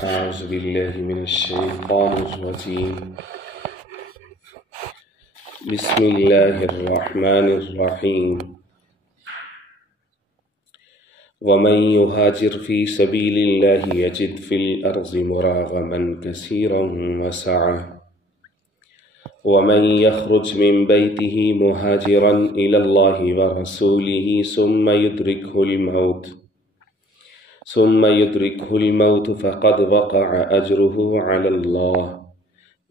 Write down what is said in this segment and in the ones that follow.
أعوذ بالله من الشيطان الرجيم بسم الله الرحمن الرحيم ومن يهاجر في سبيل الله يجد في الأرض مراغما كثيرا وسعة ومن يخرج من بيته مهاجرا إلى الله ورسوله ثم يدركه الموت فقد وقع أجره على الله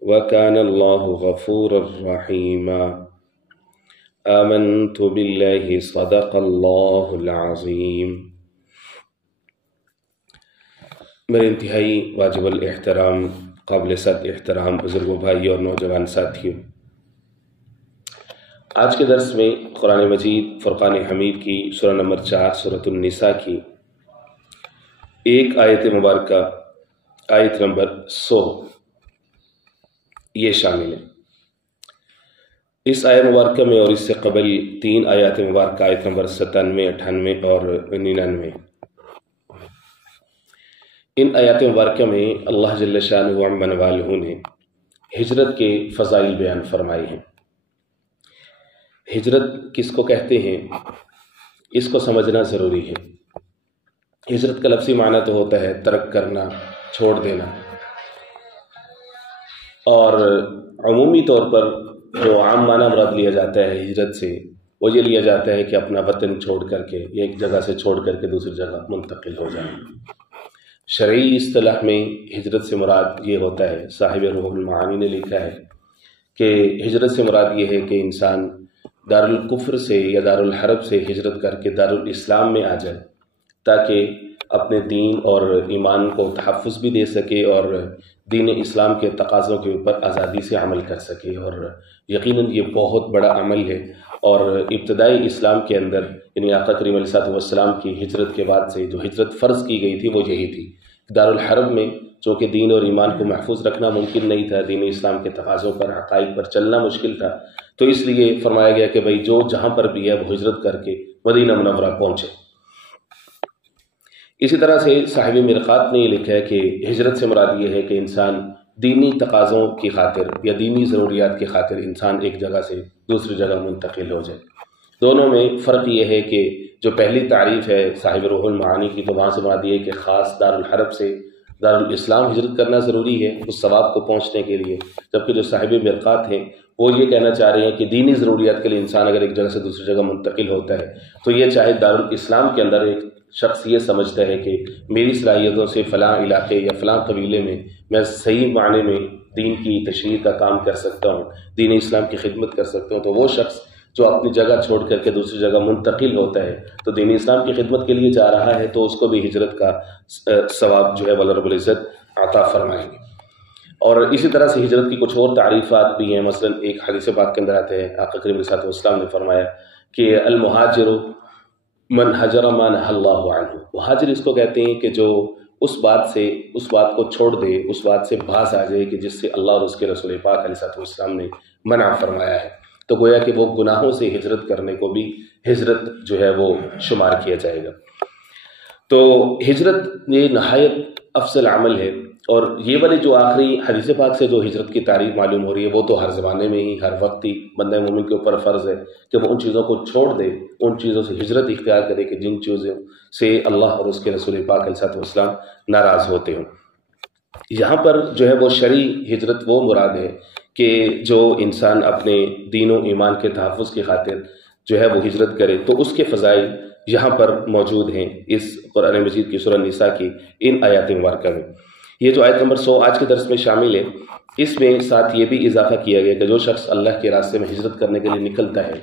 وكان الله غفورا رحيما آمنت بالله صدق الله العظيم۔ میرے انتہائی واجب الاحترام قابل صد احترام بزرگوں بھائی اور نوجوان ساتھیوں، آج کے درس میں قرآن مجید فرقان حمید کی سورہ نمبر 4 سورۃ النساء کی ایک آیت مبارکہ آیت نمبر 100 یہ شامل ہے۔ اس آیت مبارکہ میں اور اس سے قبل 3 آیات مبارکہ آیت نمبر 97، 98 اور 99، ان آیات مبارکہ میں اللہ جل شانہ و عم والہ نے ہجرت کے فضائل بیان فرمائے ہیں۔ ہجرت کس کو کہتے ہیں اس کو سمجھنا ضروری ہے۔ ہجرت کا لفظی معنی تو ہوتا ہے ترک کرنا، چھوڑ دینا، اور عمومی طور پر جو عام معنی مراد لیا جاتا ہے ہجرت سے وہ یہ لیا جاتا ہے کہ اپنا وطن چھوڑ کر کے ایک جگہ سے چھوڑ کر کے دوسری جگہ منتقل ہو جائیں۔ شرعی اصطلاح میں ہجرت سے مراد یہ ہوتا ہے، صاحب روح المعانی نے لکھا ہے کہ ہجرت سے مراد یہ ہے کہ انسان دارالکفر سے یا دارالحرب سے ہجرت کر کے دارالاسلام میں آ جائے تاکہ اپنے دین اور ایمان کو تحفظ بھی دے سکے اور دین اسلام کے تقاضوں کے اوپر آزادی سے عمل کر سکے۔ اور یقیناً یہ بہت بڑا عمل ہے، اور ابتدائی اسلام کے اندر یعنی آقا کریم علیہ السلام کی ہجرت کے بعد سے جو ہجرت فرض کی گئی تھی وہ یہی تھی۔ دارالحرب میں چونکہ دین اور ایمان کو محفوظ رکھنا ممکن نہیں تھا، دین اسلام کے تقاضوں پر حقائق پر چلنا مشکل تھا، تو اس لیے فرمایا گیا کہ بھئی جو جہاں پر بھی ہے وہ ہجرت کر کے مدینہ منورہ پہنچے۔ اسی طرح سے صاحب مرقات نے یہ لکھا ہے کہ ہجرت سے مراد یہ ہے کہ انسان دینی تقاضوں کی خاطر یا دینی ضروریات کی خاطر انسان ایک جگہ سے دوسری جگہ منتقل ہو جائے۔ دونوں میں فرق یہ ہے کہ جو پہلی تعریف ہے صاحب روح المعانی کی، تو وہاں سے مراد یہ ہے کہ خاص دارالحرب سے دارالاسلام ہجرت کرنا ضروری ہے اس ثواب کو پہنچنے کے لیے، جبکہ جو صاحب مرقات ہیں وہ یہ کہنا چاہ رہے ہیں کہ دینی ضروریات کے لیے انسان اگر ایک جگہ سے دوسری جگہ منتقل ہوتا ہے تو یہ چاہے دارالاسلام کے اندر ایک شخص یہ سمجھتا ہے کہ میری صلاحیتوں سے فلاں علاقے یا فلاں قبیلے میں صحیح معنی میں دین کی تشریح کا کام کر سکتا ہوں، دین اسلام کی خدمت کر سکتا ہوں، تو وہ شخص جو اپنی جگہ چھوڑ کر کے دوسری جگہ منتقل ہوتا ہے تو دین اسلام کی خدمت کے لیے جا رہا ہے، تو اس کو بھی ہجرت کا ثواب جو ہے اللہ رب العزت عطا فرمائیں گے۔ اور اسی طرح سے ہجرت کی کچھ اور تعریفات بھی ہیں، مثلا ایک حدیث پاک کے اندر آتے ہیں آقا کریم علیہ السلام نے فرمایا کہ المہاجر من حجر ما نہى اللہ عنہ، مہاجر اس کو کہتے ہیں کہ جو اس بات کو چھوڑ دے، اس بات سے باز آ جائے کہ جس سے اللہ اور اس کے رسول پاک علیہ السلام نے منع فرمایا ہے، تو گویا کہ وہ گناہوں سے ہجرت کرنے کو بھی ہجرت جو ہے وہ شمار کیا جائے گا۔ تو ہجرت یہ نہایت افضل عمل ہے، اور یہ والی جو آخری حدیث پاک سے جو ہجرت کی تعریف معلوم ہو رہی ہے وہ تو ہر زمانے میں ہی ہر وقت ہی بندہ مومن کے اوپر فرض ہے کہ وہ ان چیزوں کو چھوڑ دے، ان چیزوں سے ہجرت اختیار کرے کہ جن چیزوں سے اللہ اور اس کے رسول پاک علیہ السلام ناراض ہوتے ہوں۔ یہاں پر جو ہے وہ شرعی ہجرت وہ مراد ہے کہ جو انسان اپنے دین و ایمان کے تحفظ کی خاطر جو ہے وہ ہجرت کرے، تو اس کے فضائل یہاں پر موجود ہیں اس قرآن مجید کی سورہ نساء کی ان آیات مبارکہ میں۔ یہ جو آیت نمبر 100 آج کے درس میں شامل ہے، اس میں ساتھ یہ بھی اضافہ کیا گیا کہ جو شخص اللہ کے راستے میں ہجرت کرنے کے لیے نکلتا ہے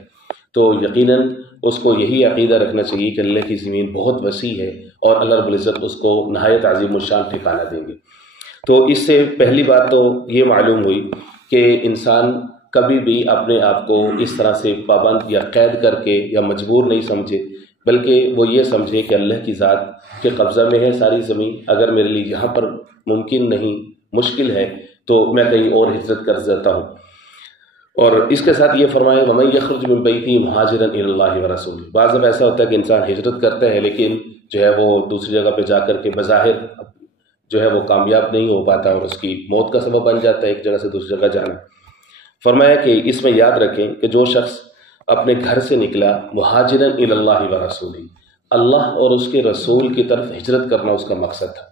تو یقیناً اس کو یہی عقیدہ رکھنا چاہیے کہ اللہ کی زمین بہت وسیع ہے اور اللہ رب العزت اس کو نہایت عظیم الشان ٹھکانہ دیں گے۔ تو اس سے پہلی بات تو یہ معلوم ہوئی کہ انسان کبھی بھی اپنے آپ کو اس طرح سے پابند یا قید کر کے یا مجبور نہیں سمجھے، بلکہ وہ یہ سمجھے کہ اللہ کی ذات کے قبضہ میں ہے ساری زمین، اگر میرے لیے یہاں پر ممکن نہیں، مشکل ہے، تو میں کہیں اور ہجرت کر جاتا ہوں۔ اور اس کے ساتھ یہ فرمایا وَمَن يَخْرُجْ مِن بَيْتِهِ مُهَاجِرًا إِلَى اللَّهِ وَرَسُولِهِ۔ بعض ایسا ہوتا ہے کہ انسان ہجرت کرتا ہے لیکن جو ہے وہ دوسری جگہ پہ جا کر کے بظاہر جو ہے وہ کامیاب نہیں ہو پاتا اور اس کی موت کا سبب بن جاتا ہے ایک جگہ سے دوسری جگہ جانا۔ فرمایا کہ اس میں یاد رکھیں کہ جو شخص اپنے گھر سے نکلا مہاجرن الی اللہ و رسولہ، اللہ اور اس کے رسول کی طرف ہجرت کرنا اس کا مقصد تھا۔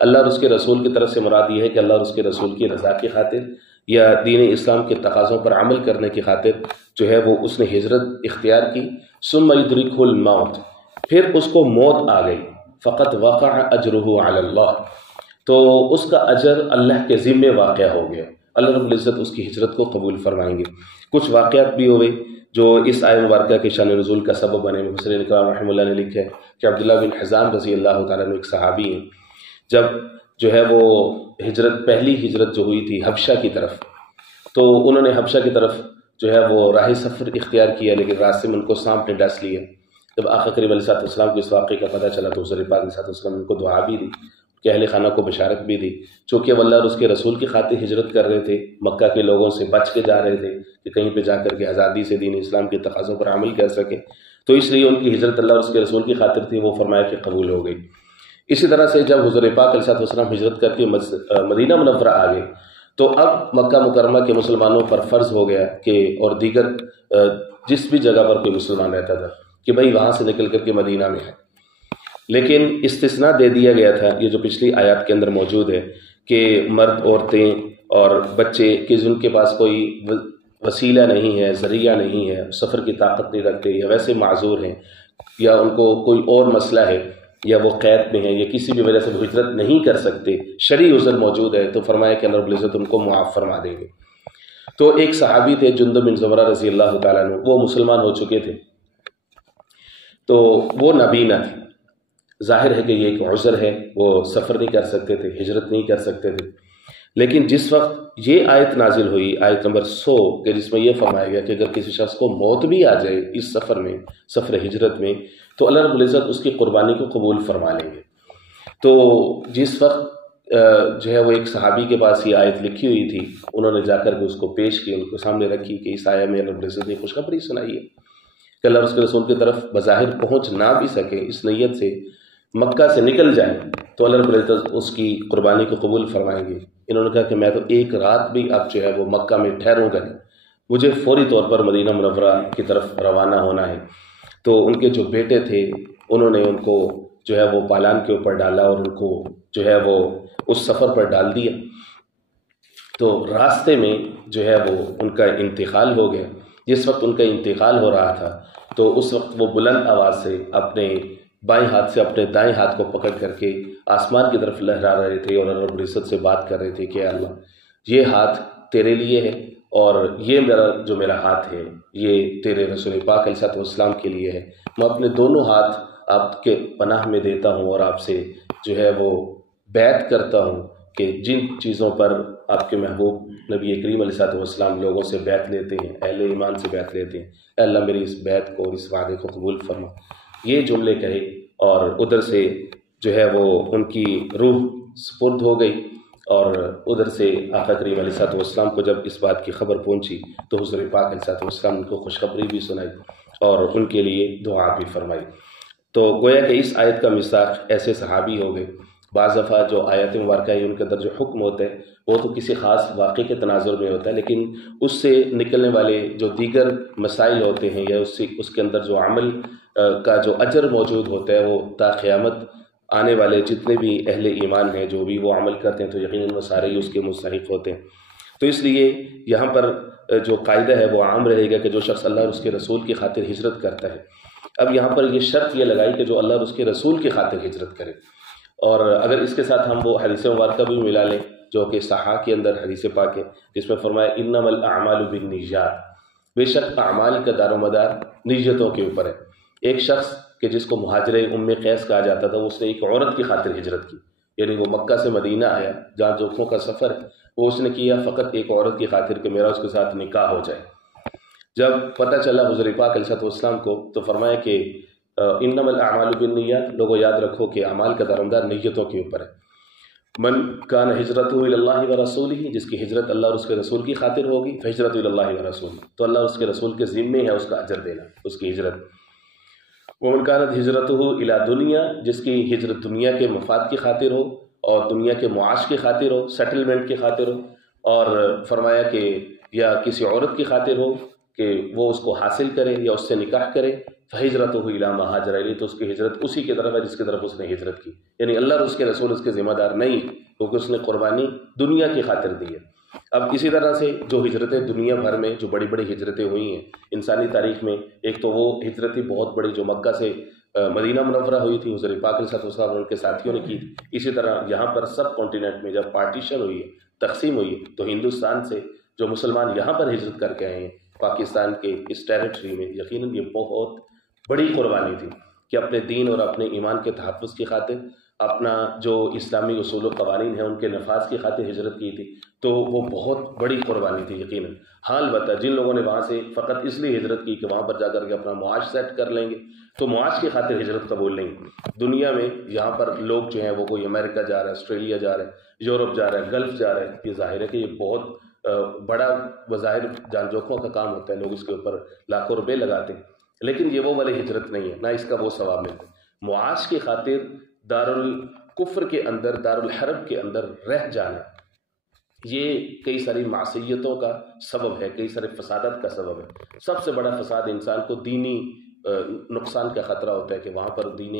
اللہ اور اس کے رسول کی طرف سے مراد یہ ہے کہ اللہ اور اس کے رسول کی رضا کی خاطر یا دین اسلام کے تقاضوں پر عمل کرنے کی خاطر جو ہے وہ اس نے ہجرت اختیار کی۔ ثم یدرکہ الموت، پھر اس کو موت آ گئی، فقط وقع اجرہ علی اللہ، تو اس کا اجر اللہ کے ذمے واقع ہو گیا، اللہ رب العزت اس کی ہجرت کو قبول فرمائیں گے۔ کچھ واقعات بھی ہوئے جو اس آیت مبارکہ کے شان نزول کا سبب بنے۔ مفسرین کرام رحمہ اللہ نے لکھا ہے کہ عبداللہ بن حزام رضی اللہ تعالیٰ عنہ ایک صحابی ہیں، جب جو ہے وہ پہلی ہجرت جو ہوئی تھی حبشہ کی طرف، تو انہوں نے حبشہ کی طرف جو ہے وہ راہ سفر اختیار کیا، لیکن راستے میں ان کو سانپ نے ڈس لیا۔ جب آقا کریم علیہ السلام کو اس واقعے کا پتہ چلا تو حضور پاک علیہ السلام نے ان کو دعا بھی دی کہ اہل خانہ کو بشارت بھی دی، چونکہ وہ اللہ اور اس کے رسول کی خاطر ہجرت کر رہے تھے، مکہ کے لوگوں سے بچ کے جا رہے تھے کہ کہیں پہ جا کر کے آزادی سے دین اسلام کے تقاضوں پر عمل کر سکیں، تو اس لیے ان کی ہجرت اللہ اور اس کے رسول کی خاطر تھی، وہ فرمایا کہ قبول ہو گئی۔ اسی طرح سے جب حضور پاک علیہ السلام ہجرت کر کے مدینہ منورہ آ گئے تو اب مکہ مکرمہ کے مسلمانوں پر فرض ہو گیا کہ اور دیگر جس بھی جگہ پر کوئی مسلمان رہتا تھا کہ بھئی وہاں سے نکل کر کے مدینہ میں ہے، لیکن استثناء دے دیا گیا تھا، یہ جو پچھلی آیات کے اندر موجود ہے کہ مرد، عورتیں اور بچے کہ جن کے پاس کوئی وسیلہ نہیں ہے، ذریعہ نہیں ہے، سفر کی طاقت نہیں رکھتے یا ویسے معذور ہیں یا ان کو کوئی اور مسئلہ ہے یا وہ قید میں ہیں یا کسی بھی وجہ سے وہ ہجرت نہیں کر سکتے، شرعی عذر موجود ہے، تو فرمایا کہ اللہ رب العزت ان کو معاف فرما دیں گے۔ تو ایک صحابی تھے جندب بن زمرہ رضی اللہ تعالیٰ عنہ، وہ مسلمان ہو چکے تھے، تو وہ نابینا تھے، ظاہر ہے کہ یہ ایک عذر ہے، وہ سفر نہیں کر سکتے تھے، ہجرت نہیں کر سکتے تھے، لیکن جس وقت یہ آیت نازل ہوئی، آیت نمبر 100، کہ جس میں یہ فرمایا گیا کہ اگر کسی شخص کو موت بھی آ جائے اس سفر میں، سفر ہجرت میں، تو اللہ رب العزت اس کی قربانی کو قبول فرما لیں گے۔ تو جس وقت جو ہے وہ ایک صحابی کے پاس یہ آیت لکھی ہوئی تھی، انہوں نے جا کر کے اس کو پیش کی، ان کو سامنے رکھی کہ اس آیت میں اللہ رب العزت نے خوشخبری سنائی ہے کہ اللہ اور اس کے رسول کی طرف بظاہر پہنچ نہ بھی سکے، اس نیت سے مکہ سے نکل جائیں تو اللہ رب العزت اس کی قربانی کو قبول فرمائیں گے۔ انہوں نے کہا کہ میں تو ایک رات بھی اب جو ہے وہ مکہ میں ٹھہروں گا نہیں، مجھے فوری طور پر مدینہ منورہ کی طرف روانہ ہونا ہے۔ تو ان کے جو بیٹے تھے انہوں نے ان کو جو ہے وہ پالان کے اوپر ڈالا اور ان کو جو ہے وہ اس سفر پر ڈال دیا، تو راستے میں جو ہے وہ ان کا انتقال ہو گیا۔ جس وقت ان کا انتقال ہو رہا تھا تو اس وقت وہ بلند آواز سے اپنے بائیں ہاتھ سے اپنے دائیں ہاتھ کو پکڑ کر کے آسمان کی طرف لہرا رہے تھے اور اللہ رب العزت سے بات کر رہے تھے کہ اللہ یہ ہاتھ تیرے لیے ہے اور یہ میرا ہاتھ ہے یہ تیرے رسول پاک علیہ السلام کے لیے ہے، میں اپنے دونوں ہاتھ آپ کے پناہ میں دیتا ہوں اور آپ سے جو ہے وہ بیعت کرتا ہوں کہ جن چیزوں پر آپ کے محبوب نبی کریم علیہ السلام لوگوں سے بیعت لیتے ہیں، اہل ایمان سے بیعت لیتے ہیں، اے اللہ میری اس بیعت کو اور اس وعدے کو قبول فرما۔ یہ جملے کہے اور ادھر سے جو ہے وہ ان کی روح سپرد ہو گئی، اور ادھر سے آقا کریم علیہ السلام کو جب اس بات کی خبر پہنچی تو حضور پاک علیہ السلام نے ان کو خوشخبری بھی سنائی اور ان کے لیے دعا بھی فرمائی۔ تو گویا کہ اس آیت کا مصداق ایسے صحابی ہو گئے۔ بعض دفعہ جو آیات مبارکہ ہے ان کے اندر جو حکم ہوتا ہے وہ تو کسی خاص واقعے کے تناظر میں ہوتا ہے، لیکن اس سے نکلنے والے جو دیگر مسائل ہوتے ہیں یا اس کے اندر جو عمل کا جو اجر موجود ہوتا ہے وہ تا قیامت آنے والے جتنے بھی اہل ایمان ہیں جو بھی وہ عمل کرتے ہیں تو یقیناً وہ سارے ہی اس کے مستحق ہوتے ہیں۔ تو اس لیے یہاں پر جو قاعدہ ہے وہ عام رہے گا کہ جو شخص اللہ اور اس کے رسول کی خاطر ہجرت کرتا ہے، اب یہاں پر یہ شرط یہ لگائی کہ جو اللہ اور اس کے رسول کی خاطر ہجرت کرے، اور اگر اس کے ساتھ ہم وہ حدیث مبارکہ بھی ملا لیں جو کہ صحاح کے اندر حدیث پاک ہے جس میں فرمایا انما الاعمال بالنیات، بے شک اعمال کا دار و مدار نیتوں کے اوپر ہے۔ ایک شخص کہ جس کو مہاجر ام قیس کہا جاتا تھا، اس نے ایک عورت کی خاطر ہجرت کی، یعنی وہ مکہ سے مدینہ آیا جہاں جوکھوں کا سفر ہے، وہ اس نے کیا فقط ایک عورت کی خاطر کہ میرا اس کے ساتھ نکاح ہو جائے۔ جب پتہ چلا حضور پاک علیہ السلام کو تو فرمایا کہ انما الاعمال بالنیات، لوگوں یاد رکھو کہ اعمال کا دارمدار نیتوں کے اوپر ہے۔ من کان ہجرتہ الی اللہ ورسولہ، جس کی ہجرت اللہ اور اس کے رسول کی خاطر ہوگی، فہجرتہ الی اللہ ورسولہ، تو اللہ اور اس کے رسول کے ذمے ہے اس کا اجر دینا اس کی ہجرت۔ ومن کانت ہجرتہ الی دنیا، جس کی ہجرت دنیا کے مفاد کی خاطر ہو اور دنیا کے معاش کی خاطر ہو، سیٹلمنٹ کی خاطر ہو، اور فرمایا کہ یا کسی عورت کی خاطر ہو کہ وہ اس کو حاصل کرے یا اس سے نکاح کرے، فہجرتہ الی ما ہاجر الیہ، تو اس کی ہجرت اسی کی طرف ہے جس کی طرف اس نے ہجرت کی، یعنی اللہ اور اس کے رسول اس کے ذمہ دار نہیں، کیونکہ اس نے قربانی دنیا کی خاطر دی ہے۔ اب اسی طرح سے جو ہجرتیں دنیا بھر میں جو بڑی بڑی ہجرتیں ہوئی ہیں انسانی تاریخ میں، ایک تو وہ ہجرت تھی بہت بڑی جو مکہ سے مدینہ منورہ ہوئی تھی، حضور پاک علیہ الصلوۃ والسلام اور ان کے ساتھیوں نے کی تھی۔ اسی طرح یہاں پر سب کانٹیننٹ میں جب پارٹیشن ہوئی ہے، تقسیم ہوئی ہے، تو ہندوستان سے جو مسلمان یہاں پر ہجرت کر کے آئے ہیں پاکستان کے اس ٹیریٹری میں، یقیناً یہ بہت بڑی قربانی تھی کہ اپنے دین اور اپنے ایمان کے تحفظ کی خاطر، اپنا جو اسلامی اصول و قوانین ہیں ان کے نفاذ کی خاطر ہجرت کی تھی، تو وہ بہت بڑی قربانی تھی یقیناً۔ ہاں البتہ جن لوگوں نے وہاں سے فقط اس لیے ہجرت کی کہ وہاں پر جا کر کے اپنا معاش سیٹ کر لیں گے، تو معاش کی خاطر ہجرت قبول نہیں۔ دنیا میں یہاں پر لوگ جو ہیں وہ کوئی امریکہ جا رہا ہے، آسٹریلیا جا رہا ہے، یورپ جا رہا ہے، گلف جا رہا ہے، یہ ظاہر ہے کہ یہ بہت بڑا بظاہر جان جوکھوں کا کام ہوتا ہے، لوگ اس کے اوپر لاکھوں روپے لگاتے ہیں، لیکن یہ وہ والی ہجرت نہیں ہے، نہ اس کا وہ ثواب ملتا ہے۔ معاش کی خاطر دارالکفر کے اندر، دارالحرب کے اندر رہ جانا، یہ کئی ساری معصیتوں کا سبب ہے، کئی سارے فسادات کا سبب ہے۔ سب سے بڑا فساد انسان کو دینی نقصان کا خطرہ ہوتا ہے کہ وہاں پر دین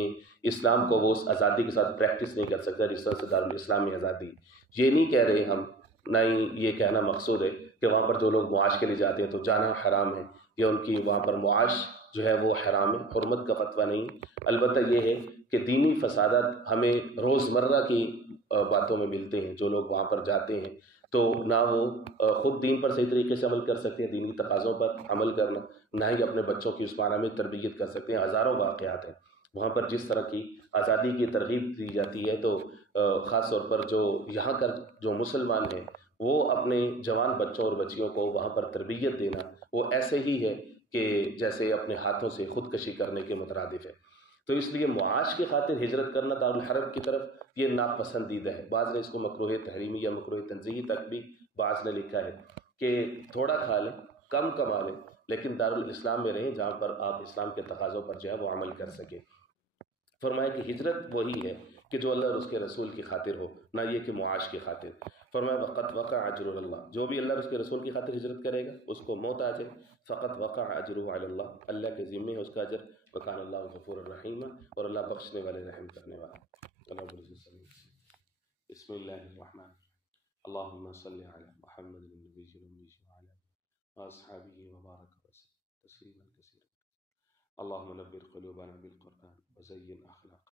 اسلام کو وہ اس آزادی کے ساتھ پریکٹس نہیں کر سکتا جس طرح سے دارالاسلامی آزادی۔ یہ نہیں کہہ رہے ہم، نہ ہی یہ کہنا مقصود ہے کہ وہاں پر جو لوگ معاش کے لیے جاتے ہیں تو جانا حرام ہے یا ان کی وہاں پر معاش جو ہے وہ حرام ہے، حرمت کا فتویٰ نہیں۔ البتہ یہ ہے کہ دینی فسادات ہمیں روزمرہ کی باتوں میں ملتے ہیں۔ جو لوگ وہاں پر جاتے ہیں تو نہ وہ خود دین پر صحیح طریقے سے عمل کر سکتے ہیں، دینی تقاضوں پر عمل کرنا، نہ ہی اپنے بچوں کی اس معنی میں تربیت کر سکتے ہیں۔ ہزاروں واقعات ہیں وہاں پر جس طرح کی آزادی کی ترغیب دی جاتی ہے، تو خاص طور پر جو یہاں کا جو مسلمان ہیں وہ اپنے جوان بچوں اور بچیوں کو وہاں پر تربیت دینا وہ ایسے ہی ہے کہ جیسے اپنے ہاتھوں سے خودکشی کرنے کے مترادف ہے۔ تو اس لیے معاش کی خاطر ہجرت کرنا دارالحرب کی طرف یہ ناپسندیدہ ہے۔ بعض نے اس کو مکروہ تحریمی یا مکروہ تنزیہی تک بھی بعض نے لکھا ہے کہ تھوڑا کھا لیں، کم کما لیں، لیکن دارالاسلام میں رہیں جہاں پر آپ اسلام کے تقاضوں پر جو ہے وہ عمل کر سکیں۔ فرمایا کہ ہجرت وہی ہے کہ جو اللہ اور اس کے رسول کی خاطر ہو، نہ یہ کہ معاش کی خاطر۔ فرمایا وقت وقع اجر اللہ، جو بھی اللہ اور اس کے رسول کی خاطر ہجرت کرے گا اس کو موت آ جائے، فقط وقع اجرہ علی اللہ، اللہ کے ذمے ہے اس کا اجر، وکان اللہ غفور الرحیم، اور اللہ بخشنے والے رحم کرنے والا۔ بسم اللہ الرحمن اللہم صلی علی محمد النبی الأمی وعلی اصحابہ وبارک وسلم تسلیما کثیرا۔ اللہم نبر قلوبنا بالقرآن وزین اخلاق